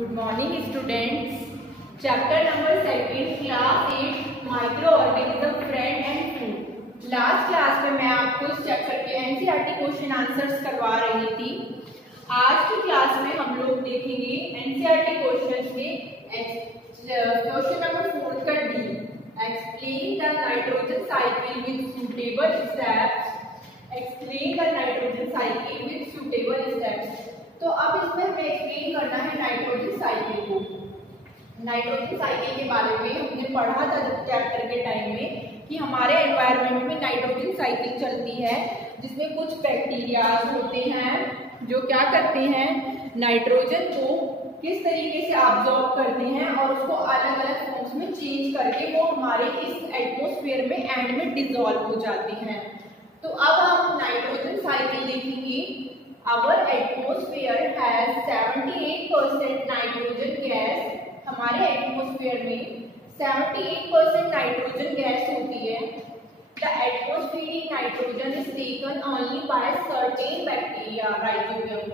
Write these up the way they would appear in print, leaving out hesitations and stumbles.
Good morning students. Chapter number 2 class 8 micro organism friend and food. Last class में मैं आपको इस chapter के एनसीईआरटी क्वेश्चन आंसर्स करवा रही थी। आज की क्लास में हम लोग देखेंगे एनसीईआरटी क्वेश्चन में क्वेश्चन नंबर 4 का D, explain the nitrogen cycle with suitable steps. Explain the nitrogen cycle with suitable steps. तो अब इसमें हमें एक्सप्लेन करना है नाइट्रोजन साइकिल को। नाइट्रोजन साइकिल के बारे में हमने पढ़ा था चैप्टर के टाइम में कि हमारे एनवायरनमेंट में नाइट्रोजन साइकिल चलती है, जिसमें कुछ बैक्टीरिया होते हैं जो क्या करते हैं, नाइट्रोजन को किस तरीके से ऑब्जॉर्ब करते हैं और उसको अलग अलग फॉर्म्स में चेंज करके वो हमारे इस एटमॉस्फेयर में एंड में डिसॉल्व हो जाती हैं। तो अब हम नाइट्रोजन साइकिल देखेंगे। Our atmosphere has 78% nitrogen gas. हमारे एटमॉस्फेयर में 78% नाइट्रोजन गैस होती है। The atmospheric nitrogen is taken only by certain bacteria, rhizobium।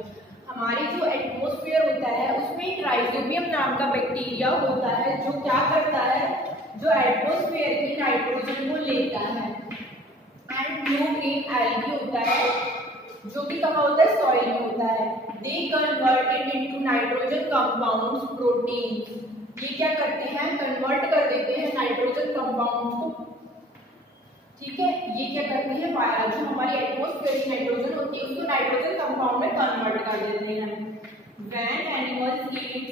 हमारी जो एटमॉस्फेयर होता है उसमें एक राइजोबियम नाम का बैक्टीरिया होता है जो क्या करता है, जो एटमॉस्फेयर की नाइट्रोजन को लेता है। एंड ब्लू ग्रीन एल्गी होता है जो कि कहाँ होता है, सॉइल में होता है। They converted into nitrogen compounds protein. ये क्या करते हैं, कन्वर्ट कर देते हैं नाइट्रोजन कंपाउंड को। ठीक है, ये क्या करते हैं, जो हमारी एटमॉस्फेयर की नाइट्रोजन होती है उसको नाइट्रोजन कंपाउंड में कन्वर्ट कर देते हैं। When animals eat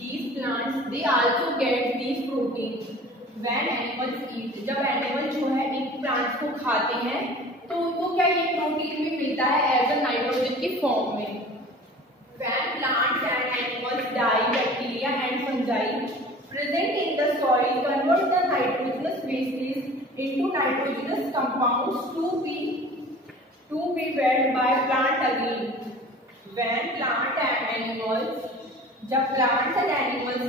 these plants, they also get these proteins. When animals eat, जब एनिमल जो है इन प्लांट्स को खाते हैं तो उनको क्या ये प्रोटीन भी मिलता है एज अ नाइट्रोजन की फॉर्म में। When plants and animals die, bacteria and fungi present in the soil convert the nitrogenous wastes into nitrogenous compounds to be fed by plant again. When plant and animals, जब plants और animals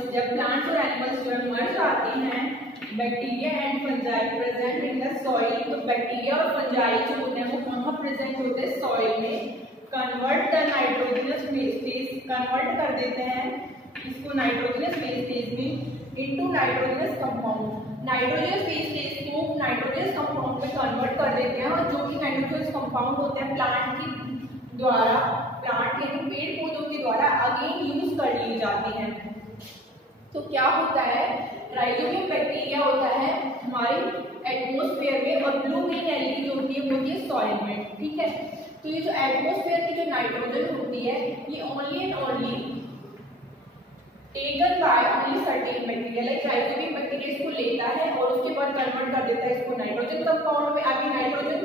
जो मर जाते हैं, bacteria and fungi present in the soil. तो bacteria और fungi जो होते हैं वो कहाँ प्रेजेंट होते हैं, सॉइल में। Convert the nitrogenous wastage, convert कर देते हैं इसको नाइट्रोजनस वेस्टेज में into nitrogenous compound. Nitrogenous wastage को नाइट्रोजनस कंपाउंड में कन्वर्ट कर देते हैं और जो कि नाइट्रोजनस कंपाउंड होते हैं प्लांट के द्वारा, प्लांट यानी पेड़ पौधों के द्वारा अगेन यूज कर लिए जाते हैं। तो क्या होता है, राइजोबियम बैक्टीरिया होता है हमारी एटमॉस्फेयर में और ब्लू ग्रीन एल्गी जो होती है सॉइल में। ठीक है, तो ये जो एटमॉस्फेयर की जो नाइट्रोजन होती है ये only and only taken by only certain bacteria. Like rhizobium bacteria इसको लेता है और उसके बाद कन्वर्ट कर देता है इसको नाइट्रोजन कंपाउंड में, आगे नाइट्रोजन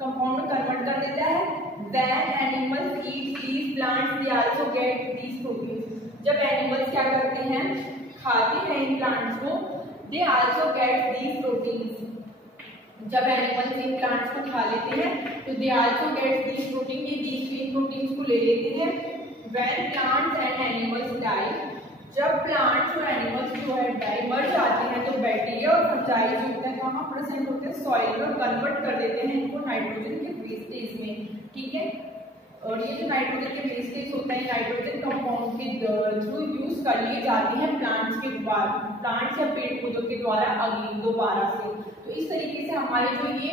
कंपाउंड में कन्वर्ट कर देता है। When animals eat these plants, they also get these proteins। जब एनिमल्स क्या करते हैं, खाते हैं इन प्लांट्स को, they also get these proteins। जब एनिमल्स इन प्लांट्स को खा लेते हैं तो they also get these protein, ये these proteins को ले लेते हैं। When plants and animals die, जब प्लांट्स और एनिमल्स जो है डाई मर जाते हैं तो बैक्टीरिया और फंजाई जो होता है कहाँ प्रेजेंट होते हैं, सॉइल में, कन्वर्ट कर देते हैं इनको नाइट्रोजन के वेस्टेज में। ठीक है, और ये जो नाइट्रोजन के वेस्टेज होता है नाइट्रोजन कंपाउंड के थ्रू यूज कर लिए जाते हैं प्लांट्स के द्वारा, प्लांट्स या पेड़ पौधों के द्वारा अगेन दोबारा से। तो इस तरीके से हमारे जो ये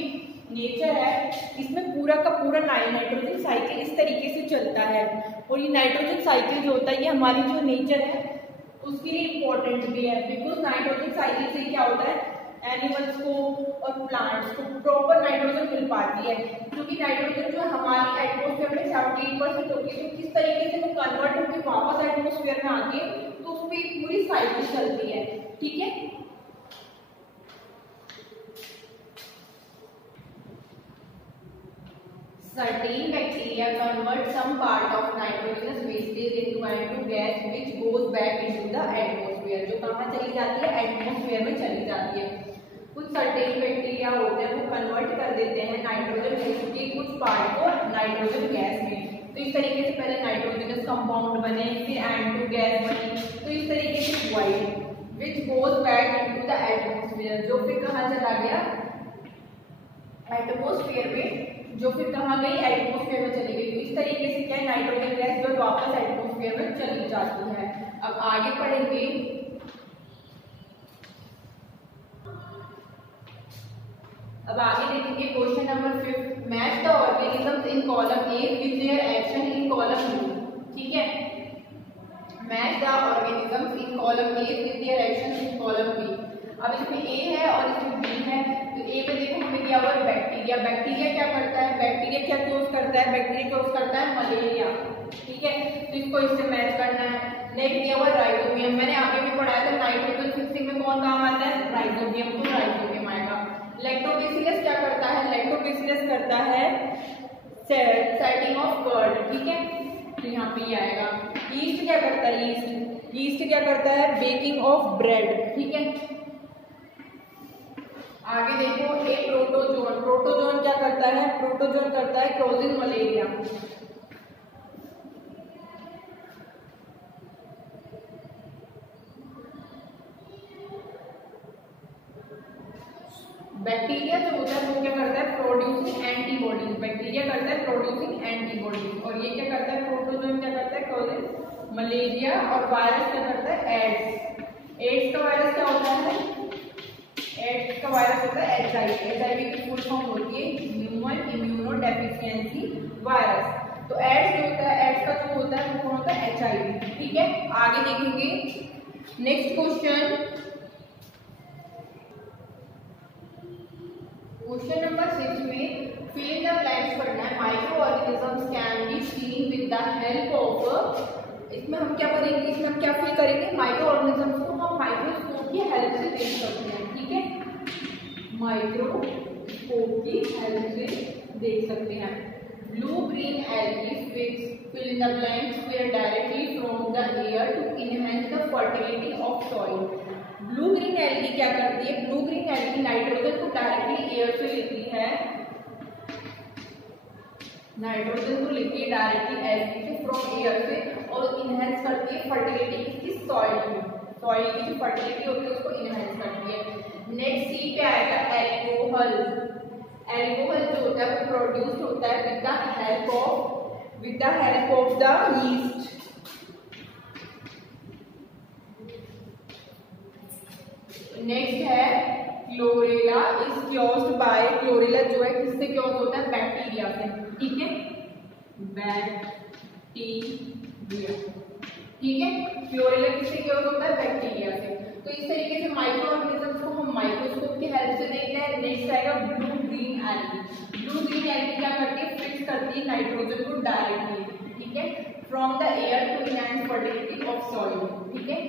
नेचर है इसमें पूरा का पूरा नाइट्रोजन साइकिल इस तरीके से चलता है। और ये नाइट्रोजन साइकिल जो होता है ये हमारी जो नेचर है उसके लिए इम्पोर्टेंट भी है, बिकॉज नाइट्रोजन साइकिल से क्या होता है, एनिमल्स को और प्लांट्स को प्रॉपर नाइट्रोजन मिल पाती है। क्योंकि नाइट्रोजन जो हमारी एटमॉस्फेयर में 78% होती है, तो किस तरीके से वो कन्वर्ट होकर वापस एटमॉस्फेयर में आती है तो उस पर एक पूरी साइकिल चलती है। ठीक है, certain bacteria convert some part of nitrogenous wastage into N2 gas which goes back into the atmosphere। जो कहाँ चली जाती है, एटमॉस्फेयर में चली जाती है। कुछ सर्टेन बैक्टीरिया होते हैं वो कन्वर्ट कर देते हैं नाइट्रोजन वेस्ट के कुछ पार्ट को नाइट्रोजन गैस में। तो इस तरीके से पहले नाइट्रोजनस कंपाउंड बने, फिर N2 गैस बनी, तो इस तरीके से हुआ which goes back into the atmosphere। जो फिर कहाँ चला गया, एटमॉस्फेयर में, जो फिर कहाँ गई, एटमॉस्फेयर में चली गई। तो इस तरीके से क्या नाइट्रोजन गैस जो वापस एटमॉस्फेयर एटमॉस्फेयर में चली जाती है। अब आगे पढ़ेंगे। अब आगे देखेंगे question number 5, match the organisms in column A with their action in column B. ठीक है, match the organisms in column A with their action in column B. अब इसमें ए है और इसमें बी है, तो ए में देखो हमें दिया हुआ है बैक्टीरिया। बैक्टीरिया क्या करता है, बैक्टीरिया क्या कोज करता है, बैक्टीरिया कोज करता है मलेरिया। ठीक है, तो इसको इससे मैच करना है। नेक्स्ट दिया हुआ राइजोबियम, मैंने आगे भी पढ़ाया था नाइट्रोजन फिक्सिंग में कौन काम आता है, राइजोबियम, तो राइजोबियम आएगा। लैक्टोबैसिलस क्या करता है, लैक्टोबैसिलस करता है सेटिंग ऑफ कर्ड। ठीक है, तो यहाँ पे ये आएगा। ईस्ट क्या करता है, ईस्ट क्या करता है, बेकिंग ऑफ ब्रेड। ठीक है, आगे देखो ए प्रोटोजोन, प्रोटोजोन क्या करता है, प्रोटोजोन करता है क्रोजिंग मलेरिया। बैक्टीरिया जो होता है वो क्या करता है, प्रोड्यूसिंग एंटीबॉडीज। बैक्टीरिया करता है प्रोड्यूसिंग एंटीबॉडीज, और ये क्या करता है, प्रोटोजोन क्या करता है, क्रोजिंग मलेरिया। और वायरस क्या करता है, एड्स। एड्स का वायरस क्या होता है, एड्स का वायरस होता है HIV। HIV की फुल फॉर्म होती है ह्यूमन इम्यूनो डेफिशिएंसी वायरस। तो एड्स जो होता है, एड्स का जो होता है वो कौन होता है, HIV। ठीक है, आगे देखेंगे नेक्स्ट क्वेश्चन। क्वेश्चन नंबर 6 में फिल इन द ब्लैंक्स पढ़ना है। Micro organisms can be seen with the help of, इसमें हम क्या करेंगे, इसमें हम क्या फिल करेंगे, माइक्रो ऑर्गेनिजम्स को हम माइक्रोस्कोप की हेल्प से देख सकते हैं। ठीक है, माइक्रोस्कोप की हेल्प से देख सकते हैं। Blue green algae fill in the blanks where directly from the air to enhance the fertility of soil. Blue green algae क्या करती है, ब्लू ग्रीन एल्गी नाइट्रोजन को डायरेक्टली एयर से लेती है, नाइट्रोजन को लेती है डायरेक्टली एल्गी से फ्रॉम एयर से, और इनहेंस करती है फर्टिलिटी किसकी, सॉइल की। सॉइल की जो फर्टिलिटी होती है उसको इनहेंस करती है। नेक्स्ट सी पे आएगा एल्कोहल। एल्कोहल जो होता है वो प्रोड्यूस होता है with the help of the yeast. Next है क्लोरेला इज क्योज्ड बाय, क्लोरेला जो है किससे क्योज होता है, बैक्टीरिया से। ठीक है, बैक्टीरिया। ठीक है, क्लोरेला किससे क्योज होता है, बैक्टीरिया से। तो इस तरीके से माइक्रो ऑर्गेनिजम्स को हम माइक्रोस्कोप की हेल्प से देखते हैं। नेक्स्ट आएगा blue green algae. Blue green algae क्या करती है, फिक्स करती है नाइट्रोजन को डायरेक्टली। ठीक है, from the air to enhance fertility of soil. ठीक है,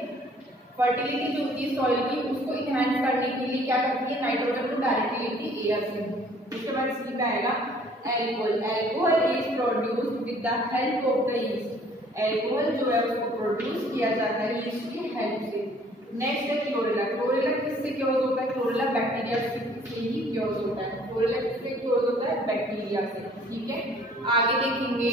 फर्टिलिटी जो होती है सॉइल की उसको इनहैंस करने के लिए क्या करती है, नाइट्रोजन को डायरेक्टली लेती है एयर से। उसके बाद इसकी पे आएगा alcohol. Alcohol is produced with the help of the yeast. Alcohol जो है उसको प्रोड्यूस किया जाता है यीस्ट की हेल्प से। नेक्स्ट है क्लोरेला। क्लोरेला किससे क्योज होता है, क्लोरेला बैक्टीरिया से ही क्योज होता है। क्लोरेला किससे क्योज होता है, बैक्टीरिया से। ठीक है, आगे देखेंगे।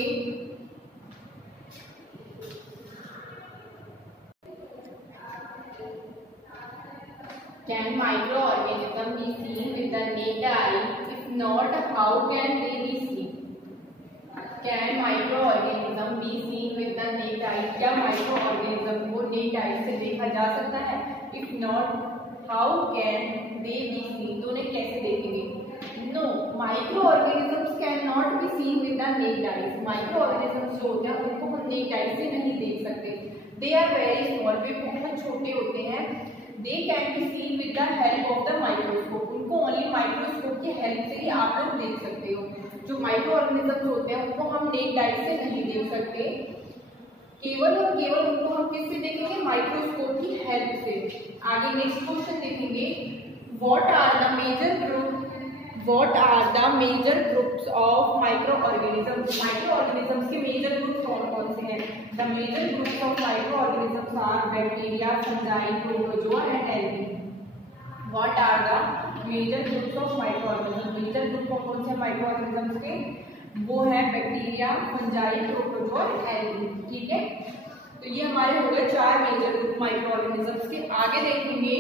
Can microorganism be seen with the naked eye? If not, how can they be seen? Can microorganism be seen with the naked eye? क्या microorganism को naked eye से देखा जा सकता है? If not, how can they be seen? तो उन्हें कैसे देखेंगे? No, microorganisms cannot be seen with the naked eyes. Microorganisms जो होते हैं उनको हम naked eye से नहीं देख सकते. They are very small. वे बहुत छोटे होते हैं. They can be seen with the help of the microscope. उनको only microscope की हेल्प से ही आप लोग देख सकते हो। जो माइक्रो ऑर्गेनिजम्स होते हैं उनको हम नेक्ड आई से नहीं देख सकते, केवल और केवल उनको हम किससे देखेंगे, माइक्रोस्कोप की हेल्प से। आगे नेक्स्ट क्वेश्चन देखेंगे। What are the major groups of micro organisms. Micro organisms के मेजर ग्रुप्स कौन कौन से हैं? The major groups of micro organisms are bacteria, fungi, protozoa and algae. What are the major groups of micro organisms. Major group कौन से micro organisms के? वो है bacteria, fungi, protozoa and algae. ठीक है, तो ये हमारे हो गए 4 मेजर ग्रुप माइक्रो ऑर्गेनिजम्स के। आगे देखेंगे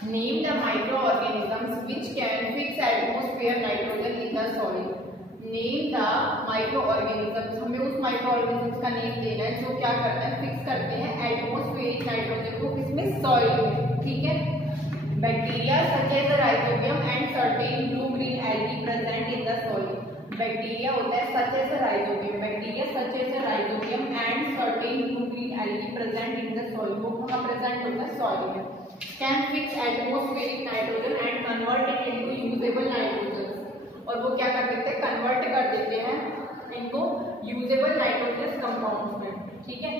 Name the microorganisms which can fix atmosphere nitrogen in the soil. Name the micro organism, हमें उस माइक्रो ऑर्गेनिज्म का नेम देना है जो क्या करते हैं, फिक्स करते हैं एटमॉस्फेरिक नाइट्रोजन को किसमें, सॉइल में, ठीक है। Bacteria such as rhizobium and certain blue green algae present in the soil. Bacteria होता है such as rhizobium, bacteria such as rhizobium and certain blue green algae present in the soil, वो कहाँ present होता है, soil में। Can fix atmospheric nitrogen and convert it into usable nitrogen, और वो क्या कर देते हैं, कन्वर्ट कर देते हैं इनको यूजेबल नाइट्रोजन कंपाउंड्स में, ठीक है।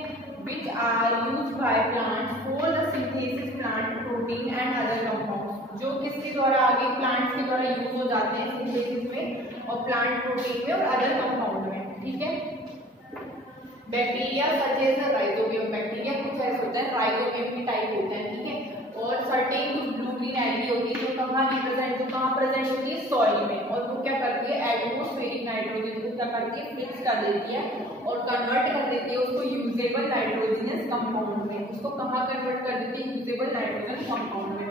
Which are used by plants for the synthesis plant protein and other compounds, जो किसके द्वारा आगे प्लांट्स के द्वारा यूज हो जाते हैं सिंथेसिस में और प्लांट प्रोटीन में और अदर कंपाउंड में, ठीक है। Bacteria such as rhizobium, bacteria कुछ ऐसे होता है राइजोबियम की टाइप होते हैं, ठीक है। और सर्टेन कुछ ब्लू ग्रीन एल्गी होती है जो कहाँ रिप्रेजेंट, जो कहाँ प्रेजेंट होती है, सॉइल में, और वो क्या करती है, एटमॉस्फेरिक नाइट्रोजन को क्या करती है, फिक्स कर देती है और कन्वर्ट कर देती है उसको यूजेबल नाइट्रोजनस कंपाउंड में। उसको कहाँ कन्वर्ट कर देती है, यूजेबल नाइट्रोजन कंपाउंड में।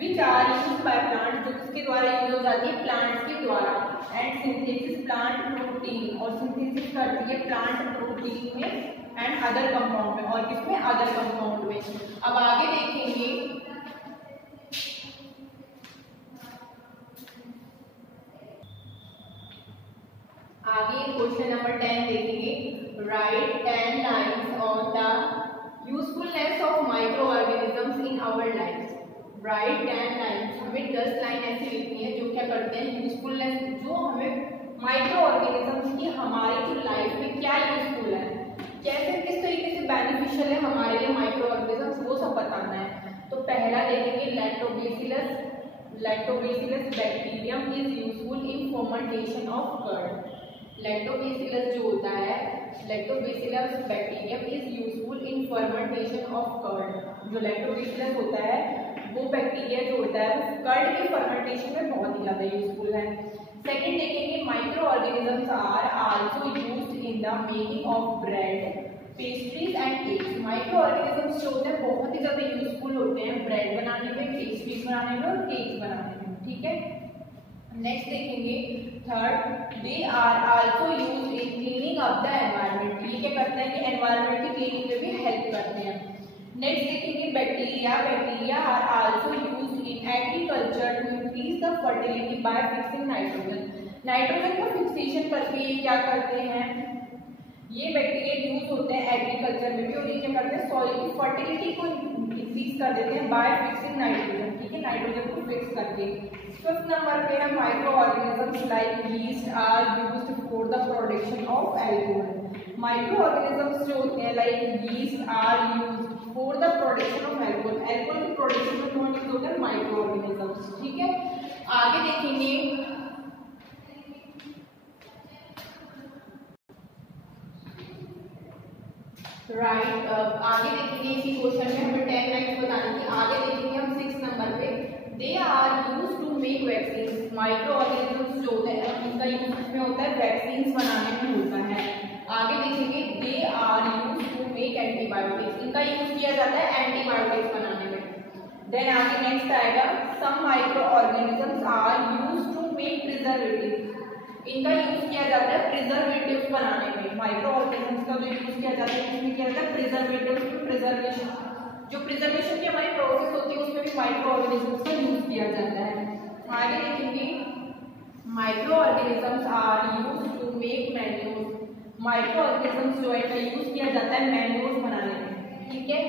Which are used by plant, जो किसके द्वारा यूज हो जाती है, प्लांट्स के द्वारा, एंड सिंथेसिस प्लांट प्रोटीन, और सिंथेसिस करती है प्लांट प्रोटीन में एंड अदर कंपाउंड में, और किसमें, अदर कंपाउंड में। अब आगे देखेंगे क्वेश्चन नंबर 10 देखेंगे। Write 10 lines on the usefulness of micro organisms in our life. Write 10 lines, हमें 10 लाइन ऐसी लिखनी है जो क्या करते हैं, यूजफुलनेस, जो हमें माइक्रो ऑर्गेनिजम्स की हमारी जो लाइफ में क्या यूजफुल है, कैसे किस तरीके से बेनिफिशियल है हमारे लिए माइक्रो ऑर्गेनिजम्स, वो सब बताना है। तो पहला देखेंगे lactobacillus. Lactobacillus bacterium is useful in fermentation of curd. Lactobacillus जो होता है, lactobacillus bacterium is useful in fermentation of curd. जो लैक्टोबैसिलस होता है वो बैक्टीरिया जो होता है वो कर्ड के फर्मेंटेशन में बहुत ही ज्यादा यूजफुल है। सेकंड देखेंगे micro organisms are also used in the making of bread, pastries and cakes. Micro organisms जो होते हैं बहुत ही ज्यादा यूजफुल होते हैं ब्रेड बनाने में, पेस्ट्रीज बनाने में और केक बनाने में, ठीक है। नेक्स्ट देखेंगे third, they are also used in cleaning up the environment. ये क्या करते हैं कि एनवायरनमेंट की क्लीनिंग में भी हेल्प करते हैं। नेक्स्ट देखेंगे bacteria. Bacteria are also used in agriculture to increase the fertility by fixing nitrogen. Nitrogen का फिक्सेशन करके ये क्या करते हैं, ये बैक्टीरिया यूज होते हैं एग्रीकल्चर में भी, और ये क्या करते हैं, सॉइल की फर्टिलिटी को इंक्रीज कर देते हैं बाय फिक्सिंग नाइट्रोजन, ठीक है, नाइट्रोजन को फिक्स करके। फिफ्थ नंबर पे है micro organisms like yeast are used for the production of alcohol. Micro organisms जो होते हैं like yeast are used for the production of alcohol. Alcohol की प्रोडक्शन में कौन यूज होता है, माइक्रो ऑर्गेनिजम्स, ठीक है। आगे देखेंगे आगे देखेंगे इसी क्वेश्चन में हमें 10 लाइन्स बतानी थी। आगे देखेंगे हम 6 नंबर पे, they are used to make vaccine. Micro organisms जो होते हैं इनका यूज इसमें होता है वैक्सीन बनाने में होता है। आगे देखेंगे they are used to make antibiotics. इनका यूज किया जाता है एंटीबायोटिक्स बनाने में। देन आगे नेक्स्ट आएगा some micro organisms are used to make preservatives. इनका यूज किया जाता है प्रिजर्वेटिव्स बनाने में। माइक्रो ऑर्गेनिजम्स का जो यूज किया जाता है इसमें किया जाता है प्रिजर्वेटिव्स, प्रिजर्वेशन, जो प्रिजर्वेशन की हमारी प्रोसेस होती है उसमें भी माइक्रो ऑर्गेनिजम्स का यूज किया जाता है। आगे देखेंगे micro organisms are used to make manure. Micro organisms जो है इनका यूज किया जाता है मैन्योर बनाने में, ठीक है।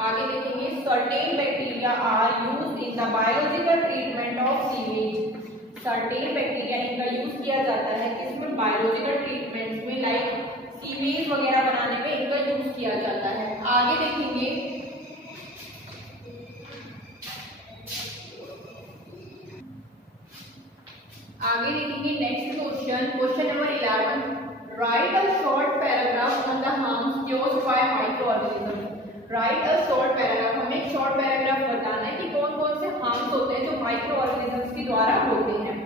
आगे देखेंगे certain bacteria are used in the biological treatment of sewage. Certain bacteria इनका यूज किया जाता है इसमें बायोलॉजिकल ट्रीटमेंट में, लाइक सीवेज वगैरह बनाने में इनका यूज किया जाता है। आगे देखेंगे next question number 11, right a short paragraph on the harms caused by micro organisms. Right a short paragraph, हमें एक शॉर्ट पैराग्राफ बताना है कि कौन कौन से हार्म्स होते हैं जो माइक्रो ऑर्गेनिजम्स के द्वारा होते हैं।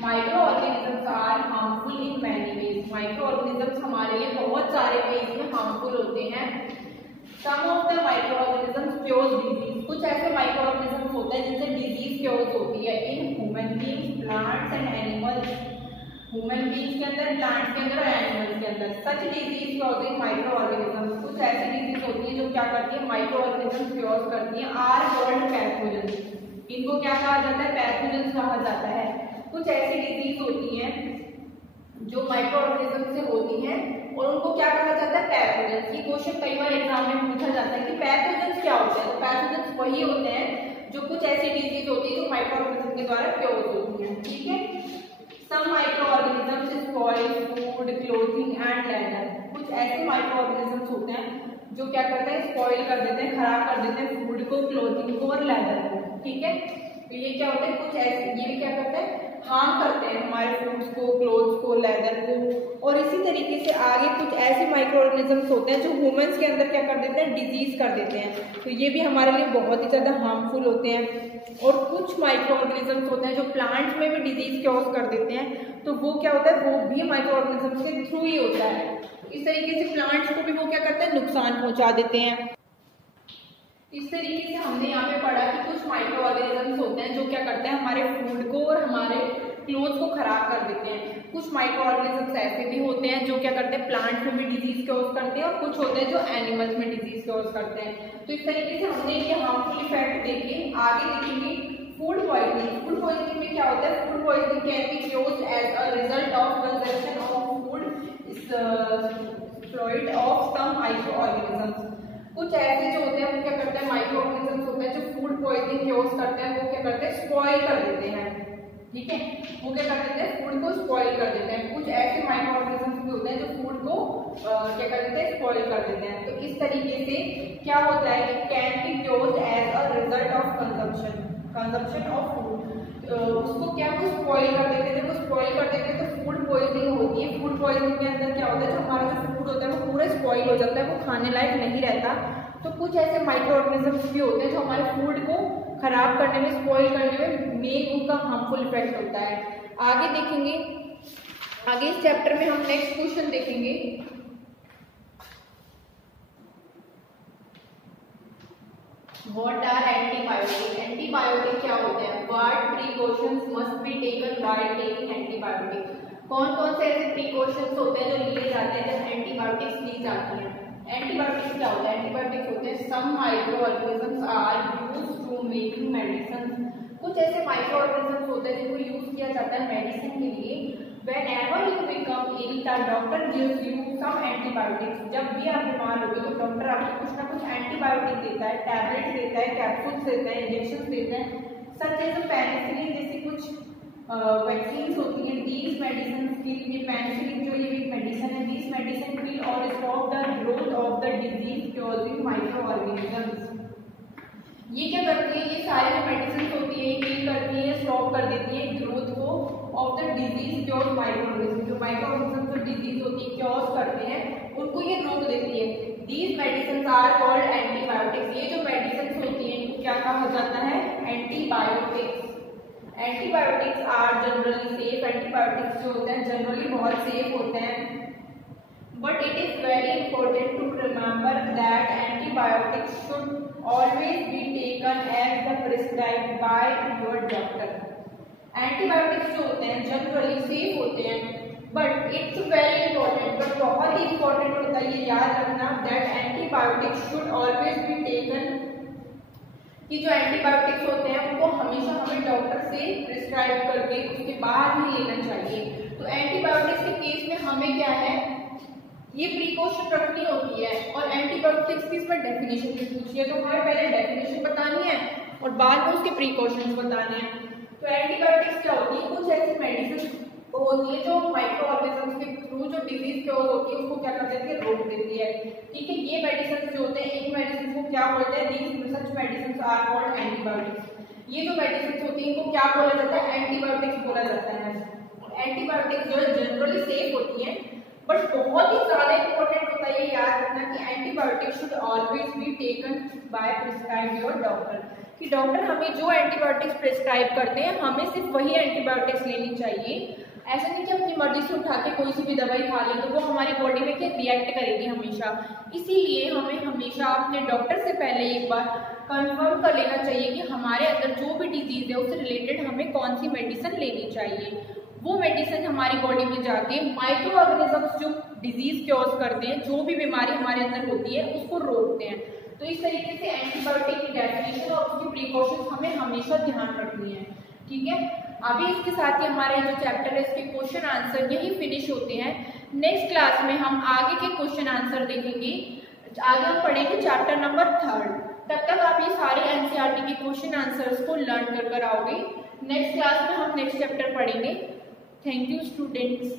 Micro organisms are harmful in many ways. Micro organisms हमारे लिए बहुत सारे वेज में हार्मफुल होते हैं। Some of the micro organisms cause disease. कुछ ऐसे माइक्रो ऑर्गेनिजम्स होते हैं जिनसे डिजीज क्योज होती है in human beings, plants and animals. Human beings के अंदर, प्लांट्स के अंदर और एनिमल्स के अंदर। सच डिजीज कॉजिंग माइक्रो ऑर्गेनिजम्स, कुछ ऐसी डिजीज होती है जो क्या करती है, माइक्रो ऑर्गेनिजम्स कॉज करती है, आर कॉल्ड पैथोजेंस। इनको क्या कहा जाता है, पैथोजेंस कहा जाता है। कुछ ऐसी डिजीज होती हैं जो माइक्रो ऑर्गेनिज्म से होती हैं और उनको क्या कहा जाता है, पैथोजेंस। ये क्वेश्चन कई बार एग्जाम में पूछा जाता है कि पैथोजेंस क्या होते हैं। तो पैथोजेंस वही होते हैं जो कुछ ऐसी डिजीज होती है जो माइक्रो ऑर्गेनिज्म के द्वारा क्योज होती है। ठीक है, some micro organisms spoil food, clothing and leather. कुछ ऐसे माइक्रो ऑर्गेनिजम्स होते हैं जो क्या करते हैं, स्पॉइल कर देते हैं, खराब कर देते हैं फूड को, क्लोथिंग को और लेदर को। ठीक है, तो ये क्या होता है, कुछ ऐसे ये भी क्या करते हैं, हार्म करते हैं हमारे फूड्स को, क्लोथ्स को, लेदर को। और इसी तरीके से आगे कुछ ऐसे माइक्रो ऑर्गेनिजम्स होते हैं जो ह्यूमंस के अंदर क्या कर देते हैं, डिजीज कर देते हैं। तो ये भी हमारे लिए बहुत ही ज्यादा हार्मफुल होते हैं। और कुछ माइक्रो ऑर्गेनिजम्स होते हैं जो प्लांट्स में भी डिजीज कॉज कर देते हैं। तो वो क्या होता है, वो भी माइक्रो ऑर्गेनिजम्स के थ्रू ही होता है। इस तरीके से प्लांट्स को भी वो क्या करते हैं, नुकसान पहुंचा देते हैं। इस तरीके से हमने यहाँ पे पढ़ा कि कुछ माइक्रो ऑर्गेनिजम्स होते हैं जो क्या करते हैं, हमारे फूड को और हमारे क्लोथ को खराब कर देते हैं। कुछ माइक्रो ऑर्गेनिजम्स ऐसे भी होते हैं जो क्या करते हैं, प्लांट में भी डिजीज कॉज करते हैं और कुछ होते हैं जो एनिमल्स में डिजीज कॉज करते हैं। तो इस तरीके से हमने ये हार्मफुल इफेक्ट देखे। आगे देखेंगे फूड पॉइजनिंग। फूड पॉइजनिंग में क्या होता है, food poisoning can be caused as a result of consumption of food fluid of some micro organisms. कुछ ऐसे जो होते हैं वो क्या करते हैं, माइक्रो ऑर्गेनिजम्स होते हैं जो फूड पॉइजनिंग कॉज करते हैं, वो क्या करते हैं, स्पॉइल कर देते हैं। ठीक है, वो क्या कर देते हैं, फूड को स्पॉइल कर देते हैं। कुछ ऐसे माइक्रो ऑर्गेनिजम्स भी होते हैं जो फूड को क्या कर देते हैं, स्पॉइल कर देते हैं। तो इस तरीके से क्या होता है कि can be caused as a result of consumption of food. उसको क्या, वो स्पॉइल कर देते हैं। जब वो स्पॉइल कर देते हैं तो फूड पॉइजनिंग होती है। फूड पॉइजनिंग के अंदर क्या होता है, जो हमारा जो फूड होता है वो पूरा स्पॉइल हो जाता है, वो खाने लायक नहीं रहता। तो कुछ ऐसे माइक्रो ऑर्गेनिजम्स भी होते हैं जो हमारे फूड को खराब करने में, स्पॉइल करने में मेन उनका हार्मफुल इफेक्ट होता है। आगे देखेंगे, आगे इस चैप्टर में हम नेक्स्ट क्वेश्चन देखेंगे। What are antibiotics? एंटीबायोटिक क्या होते हैं? What precautions must be taken while taking antibiotics? कौन कौन से ऐसे प्रिकॉशंस होते हैं जो लिए जाते हैं जब एंटीबायोटिक्स ली जाती हैं? एंटीबायोटिक्स क्या होता है? एंटीबायोटिक्स होते हैं some micro organisms are used to making medicine. कुछ ऐसे माइक्रो ऑर्गेनिजम्स होते हैं जिनको यूज किया जाता है मेडिसिन के लिए। Whenever you become ill, the doctor gives you some antibiotics. जब भी आप बीमार होते हो तो डॉक्टर आपको कुछ ना कुछ एंटीबायोटिक देता है, टैबलेट देता है, कैप्सूल्स देता है, इंजेक्शन देते हैं। सच एज पेनिसिलिन जैसी कुछ वैक्सीन्स होती हैं। दीज मेडिसिन ये पेनिसिलिन जो ये मेडिसिन है, दीज मेडिसिन विल और stop the growth of the disease causing micro organisms. ये क्या करती है, ये सारी जो मेडिसिन होती है ये करती है, स्टॉप कर देती है ग्रोथ को of the disease chaos micro organism. जो माइक्रो ऑर्गेनिज्म जो डिजीज होती है क्योज करते हैं उनको ये रोक देती है। These medicine are called antibiotics. ये जो मेडिसिन होती है इनको क्या कहा जाता है, antibiotics. Antibiotics are generally safe. Antibiotics जो होते हैं जनरली बहुत सेफ होते हैं। But it is very important to remember that antibiotics should always be taken as the prescribed by your doctor. Antibiotics जो होते हैं जनरली सेफ होते हैं, but it's very important, but बहुत ही इंपॉर्टेंट होता है ये याद रखना that antibiotics should always be taken, कि जो एंटीबायोटिक्स होते हैं उनको हमेशा हमें डॉक्टर से प्रिस्क्राइब करके उसके बाद ही लेना चाहिए। तो एंटीबायोटिक्स के केस में हमें क्या है, ये प्रिकॉशन रखनी होती है। और एंटीबायोटिक्स की इसमें डेफिनेशन भी पूछी है तो हमें पहले डेफिनेशन बतानी है और बाद में उसके प्रिकॉशंस बताने हैं। तो एंटीबायोटिक्स क्या होती है, कुछ ऐसी मेडिसिन होती है जो माइक्रो ऑर्गेनिजम्स के थ्रू जो डिजीज कॉज होती है उसको क्या कर देती है, रोक देती है। ठीक है, ये मेडिसिन जो होते हैं एक मेडिसिन को क्या बोलते हैं, these such medicine are called antibiotics. ये जो मेडिसिन होती है इनको क्या बोला जाता है, एंटीबायोटिक्स बोला जाता है। एंटीबायोटिक्स जो है जनरली सेफ होती है, बट बहुत ही ज्यादा इंपॉर्टेंट होता है ये याद रखना कि antibiotic should always be taken by prescribe your doctor. कि डॉक्टर हमें जो एंटीबायोटिक्स प्रिस्क्राइब करते हैं हमें सिर्फ वही एंटीबायोटिक्स लेनी चाहिए। ऐसा नहीं कि अपनी मर्जी से उठा के कोई सी भी दवाई खा लें तो वो हमारी बॉडी में क्या रिएक्ट करेगी हमेशा। इसीलिए हमें हमेशा अपने डॉक्टर से पहले एक बार कंफर्म कर लेना चाहिए कि हमारे अंदर जो भी डिजीज है उससे रिलेटेड हमें कौन सी मेडिसिन लेनी चाहिए। वो मेडिसिन हमारी बॉडी में जाके माइक्रो ऑर्गेनिजम्स जो डिजीज क्योज करते हैं, जो भी बीमारी हमारे अंदर होती है उसको रोकते हैं। तो इस तरीके से एंटीबायोटिक की डेफिनेशन और उसकी प्रिकॉशंस हमें हमेशा ध्यान रखनी है। ठीक है, अभी इसके साथ ही हमारे जो चैप्टर है इसके क्वेश्चन आंसर यही फिनिश होते हैं। नेक्स्ट क्लास में हम आगे के क्वेश्चन आंसर देखेंगे, आगे हम पढ़ेंगे चैप्टर नंबर 3। तब तक आप ये सारे एनसीईआरटी के क्वेश्चन आंसर्स को लर्न कर आओगे। नेक्स्ट क्लास में हम नेक्स्ट चैप्टर पढ़ेंगे। Thank you students.